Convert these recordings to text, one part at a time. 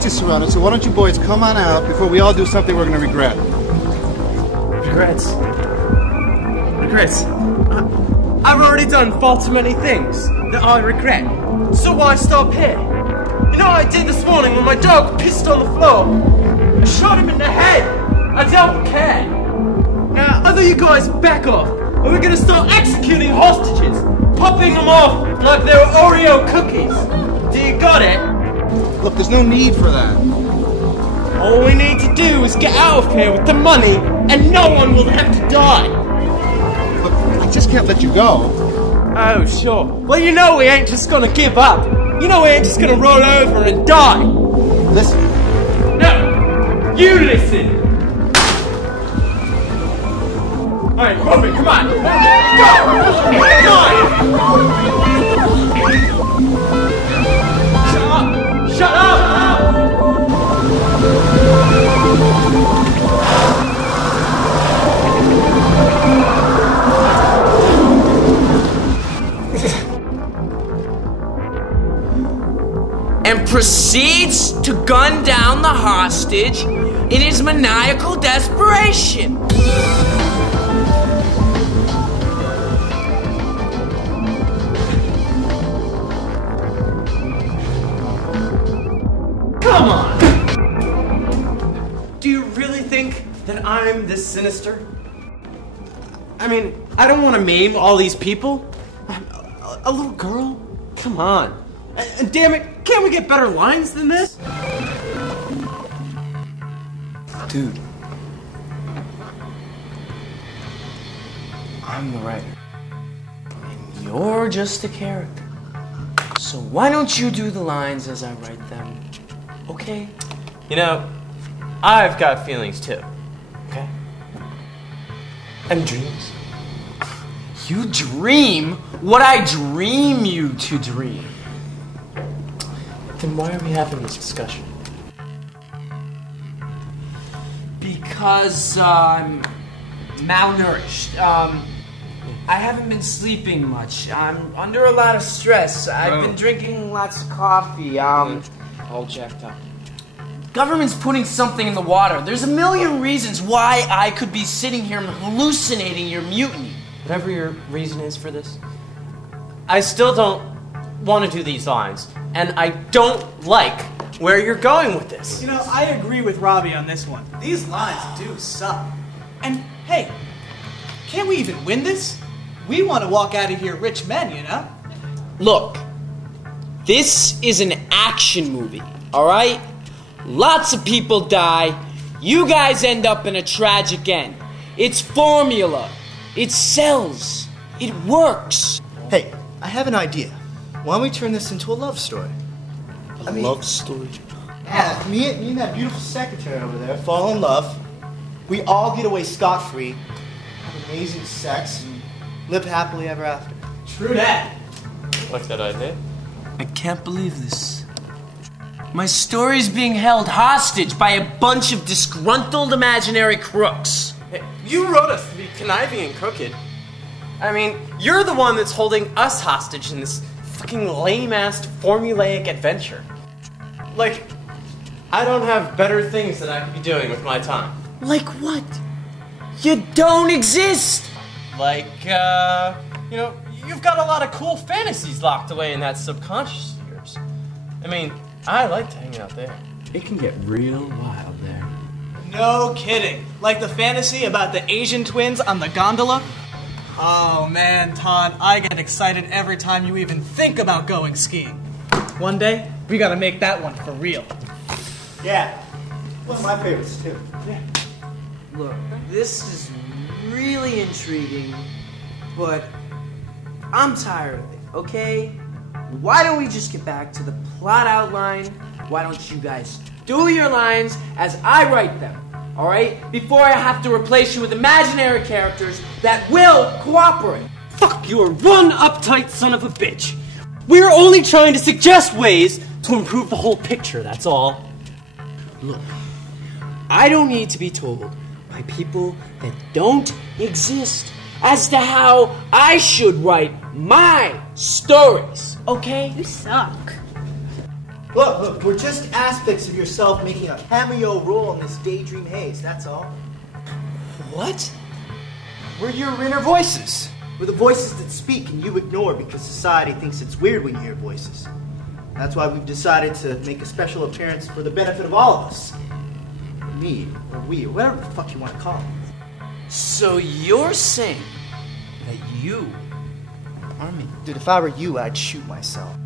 paparazzi surrounded, so why don't you boys come on out before we all do something we're going to regret. Regrets? I've already done far too many things that I regret. So why stop here? You know what I did this morning when my dog pissed on the floor? I shot him in the head. I don't care. Now, either you guys back off, or we're gonna start executing hostages, popping them off like they were Oreo cookies. Do you got it? Look, there's no need for that. All we need to do is get out of here with the money, and no one will have to die. Look, I just can't let you go. Oh, sure. Well, you know we ain't just gonna give up. You know we ain't just gonna roll over and die. Listen. No! You listen! Alright, Robin, come on! Go! Shut up! Shut up! And proceeds to gun down the hostage in his maniacal desperation. Come on! Do you really think that I'm this sinister? I mean, I don't want to maim all these people. A little girl? Come on. And damn it, can't we get better lines than this? Dude. I'm the writer. And you're just a character. So why don't you do the lines as I write them? Okay? You know, I've got feelings too. Okay? And dreams. You dream what I dream you to dream. Then why are we having this discussion? Because I'm malnourished. I haven't been sleeping much. I'm under a lot of stress. I've been drinking lots of coffee. All jacked up. Government's putting something in the water. There's a million reasons why I could be sitting here hallucinating your mutiny. Whatever your reason is for this, I still don't want to do these lines. And I don't like where you're going with this. You know, I agree with Robbie on this one. These lines do suck. And hey, can't we even win this? We want to walk out of here rich men, you know? Look, this is an action movie, alright? Lots of people die. You guys end up in a tragic end. It's formula. It sells. It works. Hey, I have an idea. Why don't we turn this into a love story? A love story? Yeah, me and that beautiful secretary over there fall in love. We all get away scot-free, have amazing sex, and live happily ever after. True that. Like that idea? I can't believe this. My story's being held hostage by a bunch of disgruntled imaginary crooks. Hey, you wrote us to be conniving and crooked. I mean, you're the one that's holding us hostage in this fucking lame-ass formulaic adventure. Like, I don't have better things that I could be doing with my time. Like what? You don't exist! Like, you know, you've got a lot of cool fantasies locked away in that subconscious of yours. I mean, I like to hang out there. It can get real wild there. No kidding. Like the fantasy about the Asian twins on the gondola? Oh man, Todd, I get excited every time you even think about going skiing. One day, we gotta make that one for real. Yeah, one of my favorites too. Yeah. Look, this is really intriguing, but I'm tired of it, okay? Why don't we just get back to the plot outline? Why don't you guys do your lines as I write them, alright? Before I have to replace you with imaginary characters that will cooperate. Fuck, you're one uptight son of a bitch. We're only trying to suggest ways to improve the whole picture, that's all. Look, I don't need to be told by people that don't exist as to how I should write my stories, okay? You suck. Look, we're just aspects of yourself making a cameo role in this daydream haze, that's all. What? We're your inner voices. We're the voices that speak and you ignore because society thinks it's weird when you hear voices. That's why we've decided to make a special appearance for the benefit of all of us. Me, or we, or whatever the fuck you want to call it. So you're saying that you are me? Dude, if I were you, I'd shoot myself.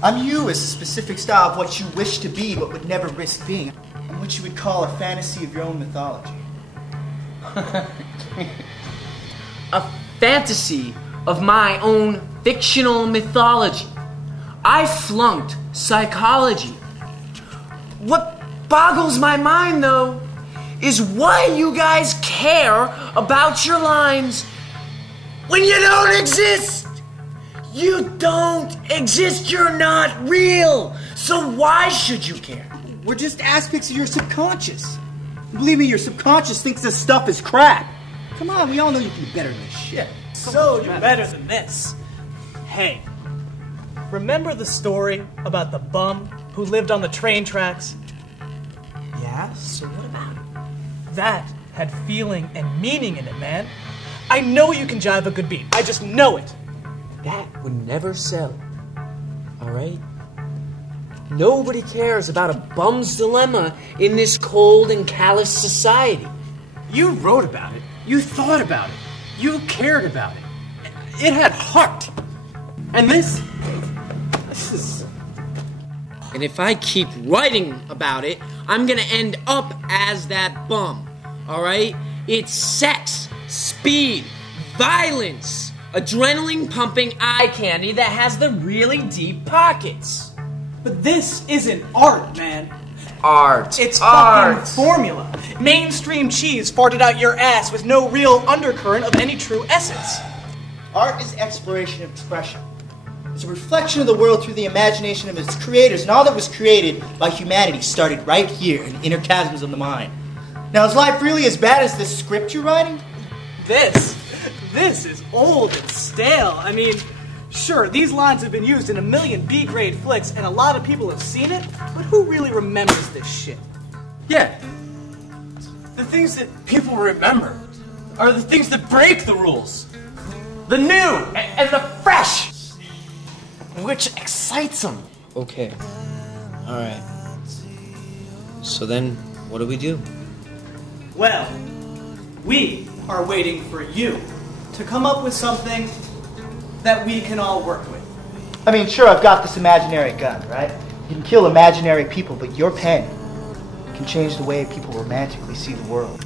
I'm you as a specific style of what you wish to be but would never risk being. I'm what you would call a fantasy of your own mythology. A fantasy of my own fictional mythology. I flunked psychology. What boggles my mind, though, is why you guys care about your lines when you don't exist. You don't exist. You're not real. So why should you care? We're just aspects of your subconscious. Believe me, your subconscious thinks this stuff is crap. Come on, we all know you can be better than this shit. So you're better than this. Hey, remember the story about the bum who lived on the train tracks? Yeah, so what about it? That had feeling and meaning in it, man. I know you can jive a good beat. I just know it. That would never sell. Alright? Nobody cares about a bum's dilemma in this cold and callous society. You wrote about it. You thought about it. You cared about it. It had heart. And this is... And if I keep writing about it, I'm gonna end up as that bum. Alright? It's sex, speed, violence, adrenaline pumping eye candy that has the really deep pockets. But this isn't art, man. Art. It's art. fucking formula. Mainstream cheese farted out your ass with no real undercurrent of any true essence. Art is exploration of expression. It's a reflection of the world through the imagination of its creators, and all that was created by humanity started right here in the inner chasms of the mind. Now, is life really as bad as this script you're writing? This is old and stale. I mean, sure, these lines have been used in a million B-grade flicks, and a lot of people have seen it, but who really remembers this shit? Yeah. The things that people remember are the things that break the rules. The new and the fresh. Which excites them. Okay. Alright. So then, what do we do? Well, we are waiting for you to come up with something that we can all work with. I mean, sure, I've got this imaginary gun, right? You can kill imaginary people, but your pen can change the way people romantically see the world.